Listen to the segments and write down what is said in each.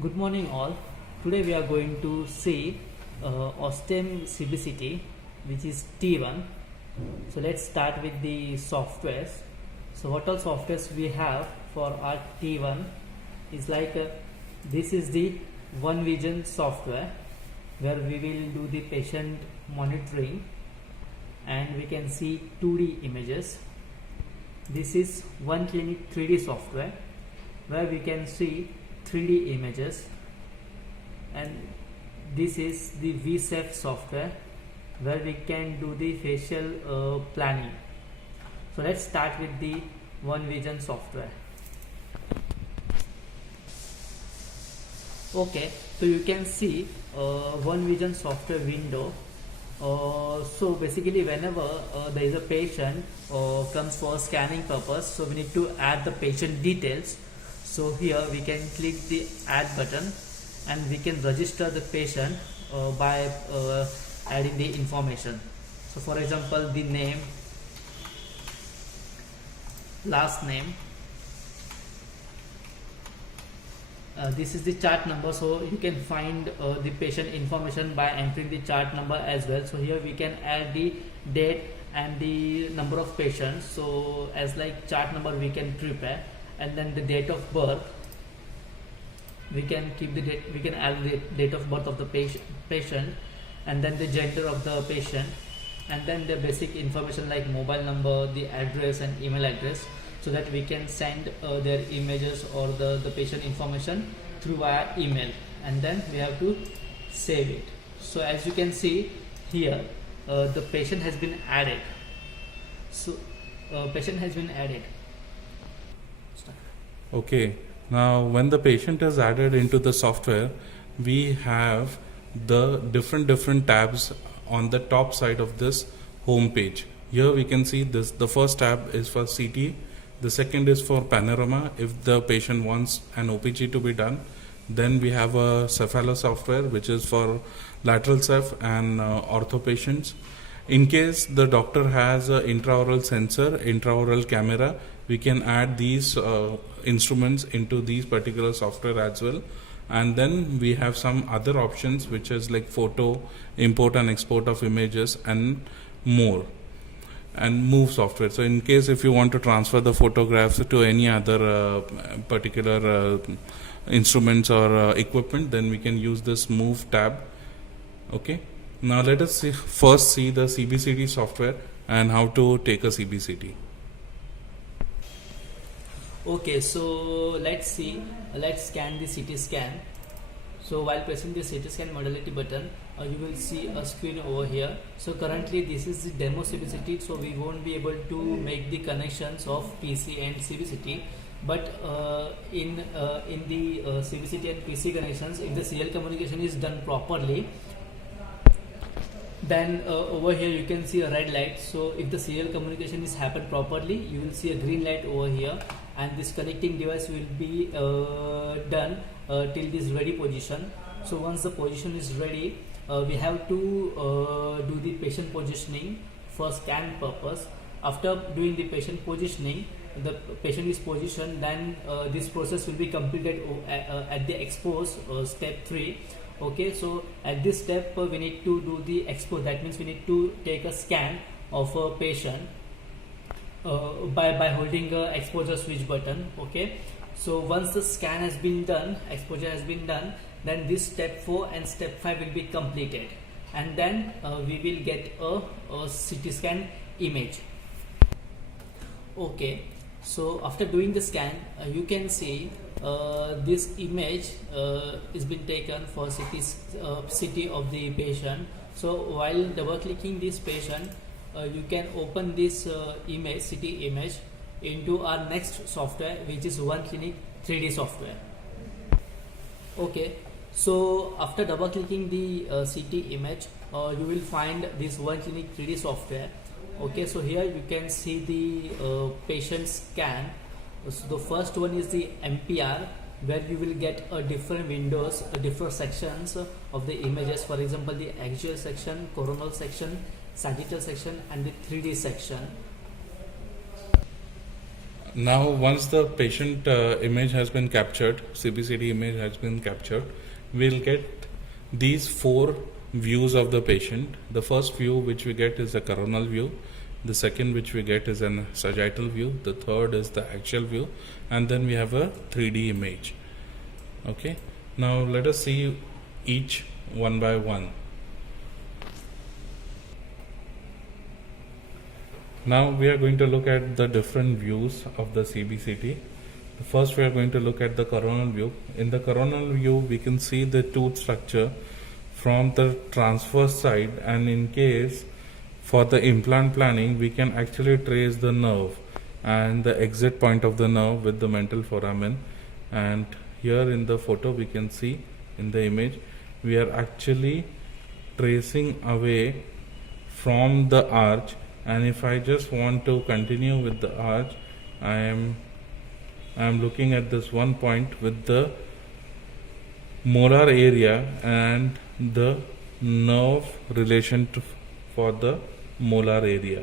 Good morning all. Today we are going to see Ostem CBCT, which is T1. So let's start with the softwares. So what all softwares we have for our T1 is like this is the OneVision software where we will do the patient monitoring and we can see 2D images. This is OneClinic 3D software where we can see 3D images, and this is the VSEF software where we can do the facial planning. So let's start with the OneVision software. Okay, so you can see OneVision software window. So basically whenever there is a patient comes for scanning purpose, so we need to add the patient details. So here we can click the add button and we can register the patient by adding the information. So for example, the name, last name, this is the chart number, so you can find the patient information by entering the chart number as well. So here we can add the date and the number of patients. So as like chart number we can prepare, and then the date of birth we can keep the date, we can add the date of birth of the patient, and then the gender of the patient, and then the basic information like mobile number, the address and email address, so that we can send their images or the patient information through via email, and then we have to save it. So as you can see here, the patient has been added. So patient has been added. Okay, now when the patient is added into the software, we have the different tabs on the top side of this home page. Here we can see this, the first tab is for CT, the second is for panorama if the patient wants an OPG to be done. Then we have a Cephalo software which is for lateral ceph and ortho patients. In case the doctor has an intraoral sensor, intraoral camera, we can add these instruments into these particular software as well. And then we have some other options which is like photo, import and export of images and more, and move software. So in case if you want to transfer the photographs to any other particular instruments or equipment, then we can use this move tab. Okay, now let us first see the CBCT software and how to take a CBCT. Okay, so let's scan the CT scan. So while pressing the CT scan modality button, you will see a screen over here. So currently this is the demo CBCT, so we won't be able to make the connections of PC and CBCT. But in the CBCT and PC connections, if the serial communication is done properly, then over here you can see a red light. So if the serial communication is happened properly, you will see a green light over here, and this connecting device will be done till this ready position. So once the position is ready, we have to do the patient positioning for scan purpose. After doing the patient positioning, the patient is positioned, then this process will be completed at the expose step 3. Okay, so at this step we need to do the expose. That means we need to take a scan of a patient by holding a exposure switch button. Okay, so once the scan has been done, exposure has been done, then this step 4 and step 5 will be completed, and then we will get a CT scan image. Okay, so after doing the scan, you can see this image is been taken for CT of the patient. So while double clicking this patient, you can open this image, CT image, into our next software, which is OneClinic 3D software. Okay, so after double clicking the CT image, you will find this OneClinic 3D software. Okay, so here you can see the patient scan. So the first one is the MPR, where you will get different windows, different sections of the images. For example, the axial section, coronal section, sagittal section, and the 3D section. Now, once the patient image has been captured, CBCT image has been captured, we'll get these four views of the patient. The first view which we get is a coronal view. The second which we get is a sagittal view. The third is the axial view. And then we have a 3D image. Okay. Now, let us see each one by one. Now we are going to look at the different views of the CBCT. First we are going to look at the coronal view. In the coronal view we can see the tooth structure from the transverse side, and in case for the implant planning we can actually trace the nerve and the exit point of the nerve with the mental foramen. And here in the photo we can see in the image we are actually tracing away from the arch. And if I just want to continue with the arch, I am looking at this one point with the molar area and the nerve relation for the molar area.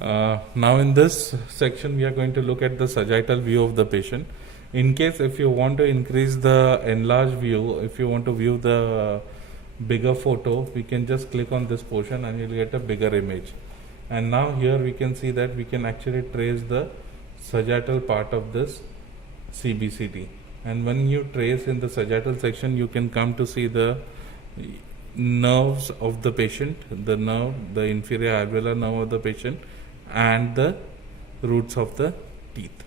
Now in this section we are going to look at the sagittal view of the patient. In case if you want to increase the enlarged view, if you want to view the bigger photo, we can just click on this portion and you'll get a bigger image. And now here we can see that we can actually trace the sagittal part of this CBCT. And when you trace in the sagittal section, you can come to see the nerves of the patient, the nerve, the inferior alveolar nerve of the patient, and the roots of the teeth.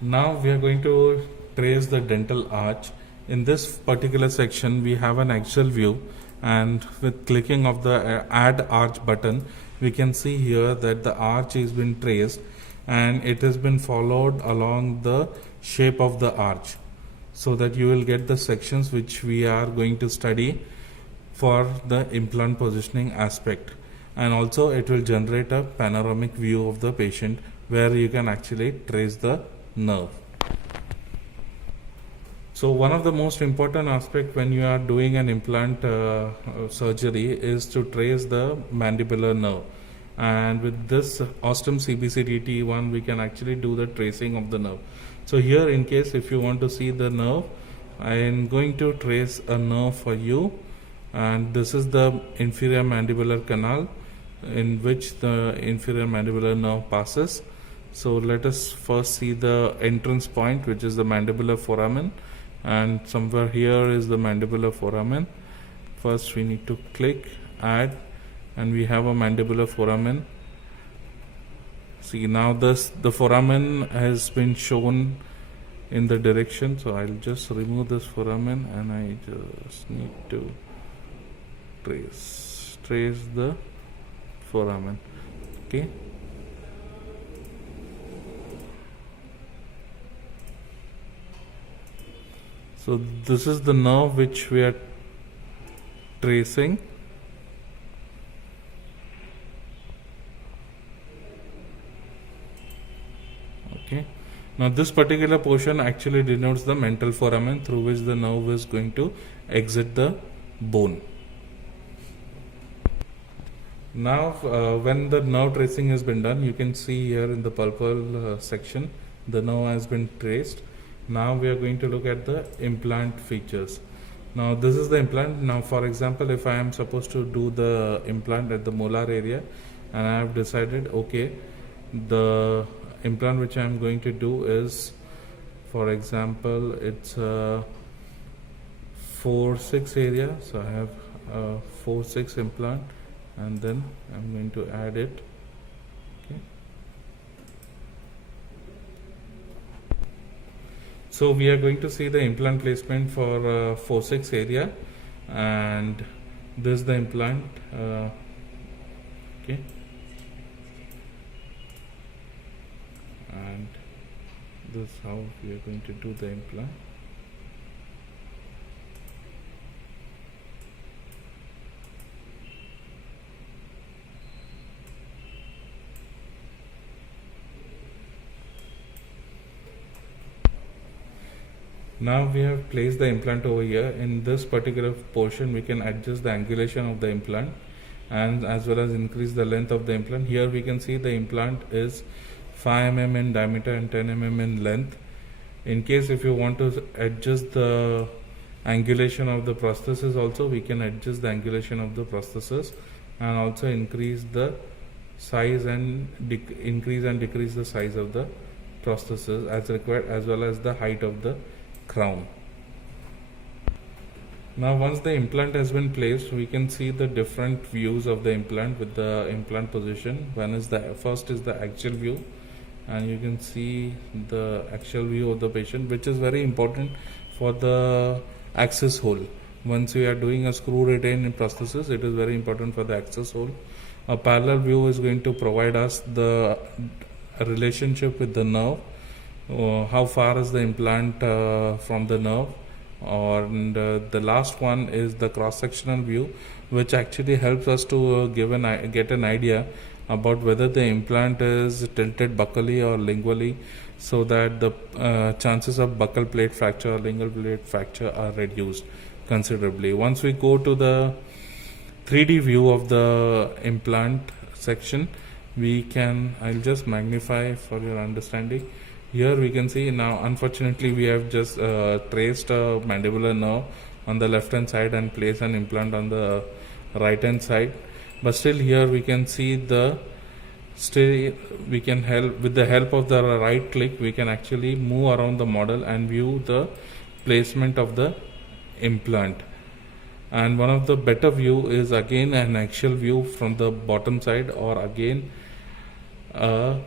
Now we are going to trace the dental arch. In this particular section we have an axial view, and with clicking of the add arch button we can see here that the arch has been traced and it has been followed along the shape of the arch, so that you will get the sections which we are going to study for the implant positioning aspect. And also it will generate a panoramic view of the patient where you can actually trace the nerve. So one of the most important aspects when you are doing an implant surgery is to trace the mandibular nerve. And with this Ostem CBCT T1 we can actually do the tracing of the nerve. So here, in case if you want to see the nerve, I am going to trace a nerve for you, and this is the inferior mandibular canal in which the inferior mandibular nerve passes. So let us first see the entrance point, which is the mandibular foramen. And somewhere here is the mandibular foramen. First we need to click add, and we have a mandibular foramen. See, now the foramen has been shown in the direction, so I'll just remove this foramen and I just need to trace the foramen. Okay. So this is the nerve which we are tracing. Okay. Now this particular portion actually denotes the mental foramen through which the nerve is going to exit the bone. Now when the nerve tracing has been done, you can see here in the purple section the nerve has been traced. Now we are going to look at the implant features. Now this is the implant. Now for example, if I am supposed to do the implant at the molar area and I have decided, okay, the implant which I am going to do is, for example, it's a 4-6 area. So I have a 4-6 implant, and then I'm going to add it. Okay. So we are going to see the implant placement for 4-6 area, and this is the implant. Okay. And this is how we are going to do the implant. Now we have placed the implant over here. In this particular portion we can adjust the angulation of the implant and as well as increase the length of the implant. Here we can see the implant is 5 mm in diameter and 10 mm in length. In case if you want to adjust the angulation of the prosthesis also, we can adjust the angulation of the prosthesis and also increase the size and increase and decrease the size of the prosthesis as required, as well as the height of the crown. Now once the implant has been placed, we can see the different views of the implant with the implant position. First is the axial view, and you can see the axial view of the patient, which is very important for the access hole. Once we are doing a screw retain in prosthesis, it is very important for the access hole. A parallel view is going to provide us the relationship with the nerve, how far is the implant from the nerve, and the last one is the cross-sectional view, which actually helps us to get an idea about whether the implant is tilted buccally or lingually, so that the chances of buccal plate fracture or lingual plate fracture are reduced considerably. Once we go to the 3D view of the implant section, I'll just magnify for your understanding. Here we can see now, unfortunately we have just traced a mandibular nerve on the left hand side and placed an implant on the right hand side, but still here we can see we can help with the help of the right click, we can actually move around the model and view the placement of the implant. And one of the better view is again an axial view from the bottom side, or again a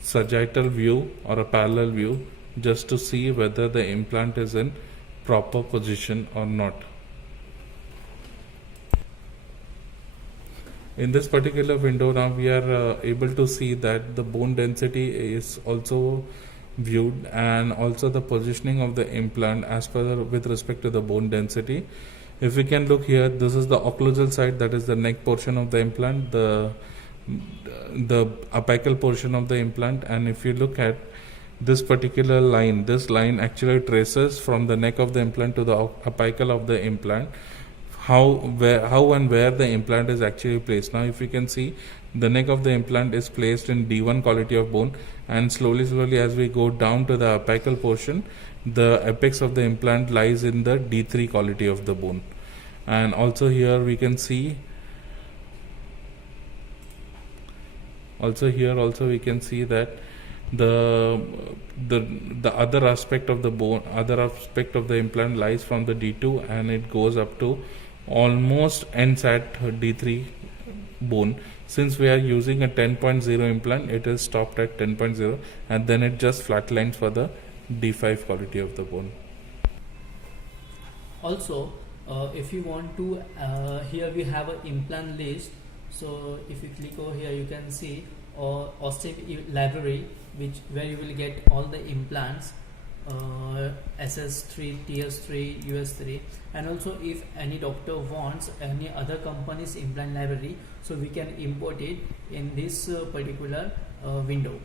sagittal view or a parallel view, just to see whether the implant is in proper position or not. In this particular window now we are able to see that the bone density is also viewed, and also the positioning of the implant as per with respect to the bone density. If we can look here, this is the occlusal side, that is the neck portion of the implant, the apical portion of the implant. And if you look at this particular line, this line actually traces from the neck of the implant to the apical of the implant, how and where the implant is actually placed. Now if you can see, the neck of the implant is placed in D1 quality of bone, and slowly as we go down to the apical portion, the apex of the implant lies in the D3 quality of the bone. And also here we can see, we can see that the other aspect of the bone, other aspect of the implant lies from the D2 and it goes up to almost ends at D3 bone. Since we are using a 10.0 implant, it is stopped at 10.0 and then it just flatlines for the D5 quality of the bone. Also, if you want to, here we have an implant list. So if you click over here, you can see OSTIP library, where you will get all the implants, SS3, TS3, US3, and also if any doctor wants any other company's implant library, so we can import it in this particular window.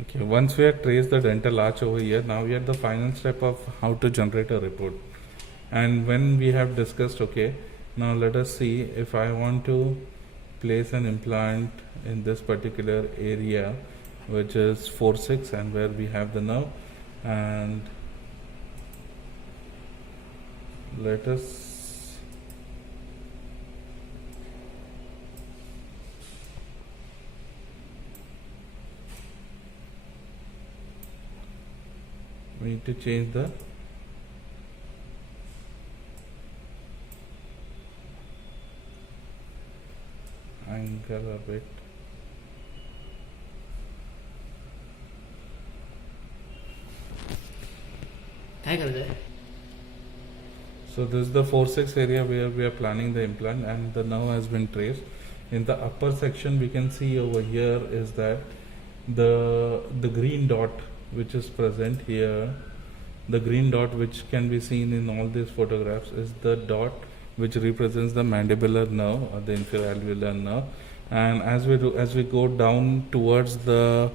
Okay, once we have traced the dental arch over here, now we are at the final step of how to generate a report. And when we have discussed, okay, now let us see if I want to place an implant in this particular area, which is 4-6, and where we have the nerve, and let us we need to change the angle a bit. So this is the 4-6 area where we are planning the implant, and the nerve has been traced. In the upper section we can see over here is that the green dot which is present here, the green dot which can be seen in all these photographs, is the dot which represents the mandibular nerve or the inferior alveolar nerve, and as we go down towards the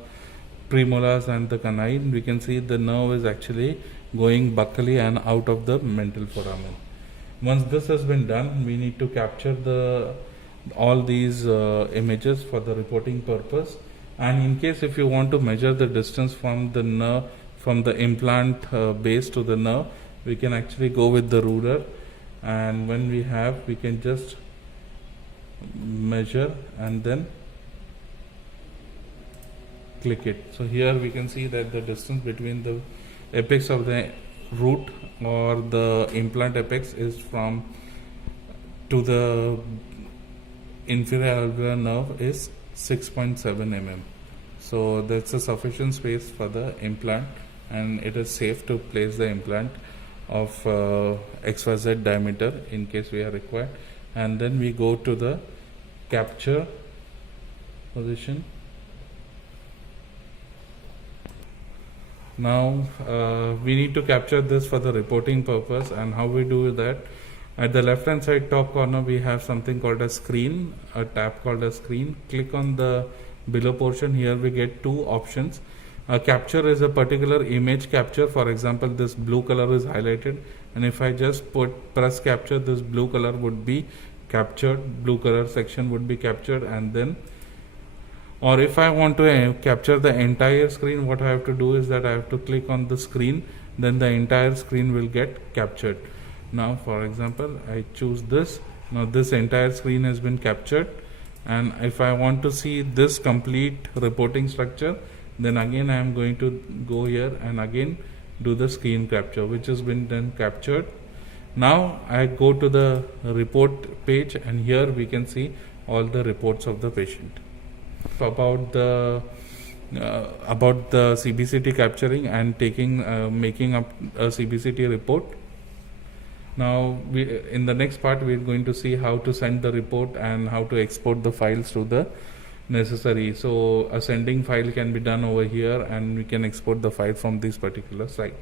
premolars and the canine, we can see the nerve is actually going buccally and out of the mental foramen. Once this has been done, we need to capture all these images for the reporting purpose. And in case if you want to measure the distance from the nerve, from the implant base to the nerve, we can actually go with the ruler, and when we can just measure and then click it. So here we can see that the distance between the apex of the root or the implant apex is from to the inferior alveolar nerve is 6.7 mm. So that's a sufficient space for the implant, and it is safe to place the implant of XYZ diameter in case we are required. And then we go to the capture position. Now we need to capture this for the reporting purpose, and how we do that, at the left hand side top corner we have something called a screen, a tab called a screen. Click on the below portion. Here we get two options. A capture is a particular image capture. For example, this blue color is highlighted, and if I just press capture, this blue color would be captured, blue color section would be captured. And then, or if I want to capture the entire screen, what I have to do is that I have to click on the screen, then the entire screen will get captured. Now for example, I choose this. Now this entire screen has been captured, and if I want to see this complete reporting structure, then again I am going to go here and again do the screen capture, which has been then captured. Now I go to the report page, and here we can see all the reports of the patient. About the CBCT capturing and making up a CBCT report. Now in the next part we are going to see how to send the report and how to export the files to the necessary. So a sending file can be done over here, and we can export the file from this particular site.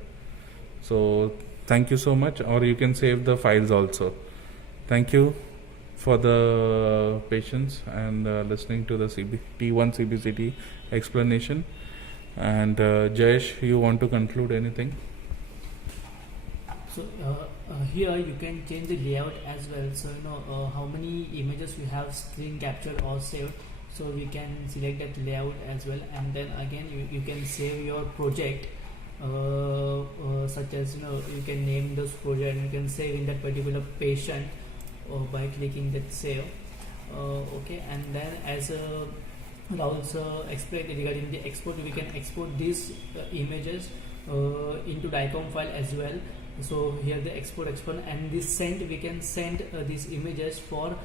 So thank you so much, or you can save the files also. Thank you for the patience and listening to the T1 CBCT explanation. And Jayesh, you want to conclude anything? So here you can change the layout as well. So how many images we have screen captured or saved. So we can select that layout as well, and then again you can save your project, such as you can name this project, and you can save in that particular patient by clicking that save. Okay, and then as Rahul explained regarding the export, we can export these images into DICOM file as well. So here the export, and this send, we can send these images for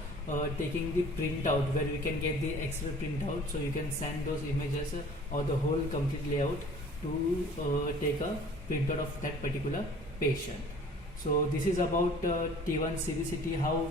taking the printout, where we can get the X-ray printout. So you can send those images or the whole complete layout to take a printout of that particular patient. So this is about T1 CBCT, how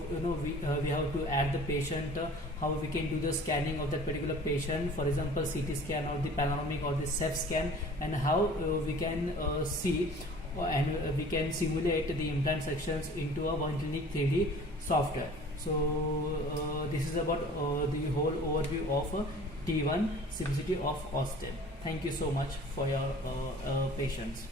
we have to add the patient, how we can do the scanning of that particular patient, for example CT scan or the panoramic or the CEPH scan, and how we can see and we can simulate the implant sections into a OneClinic 3D software. So this is about the whole overview of T1 CBCT of Austin. Thank you so much for your patience.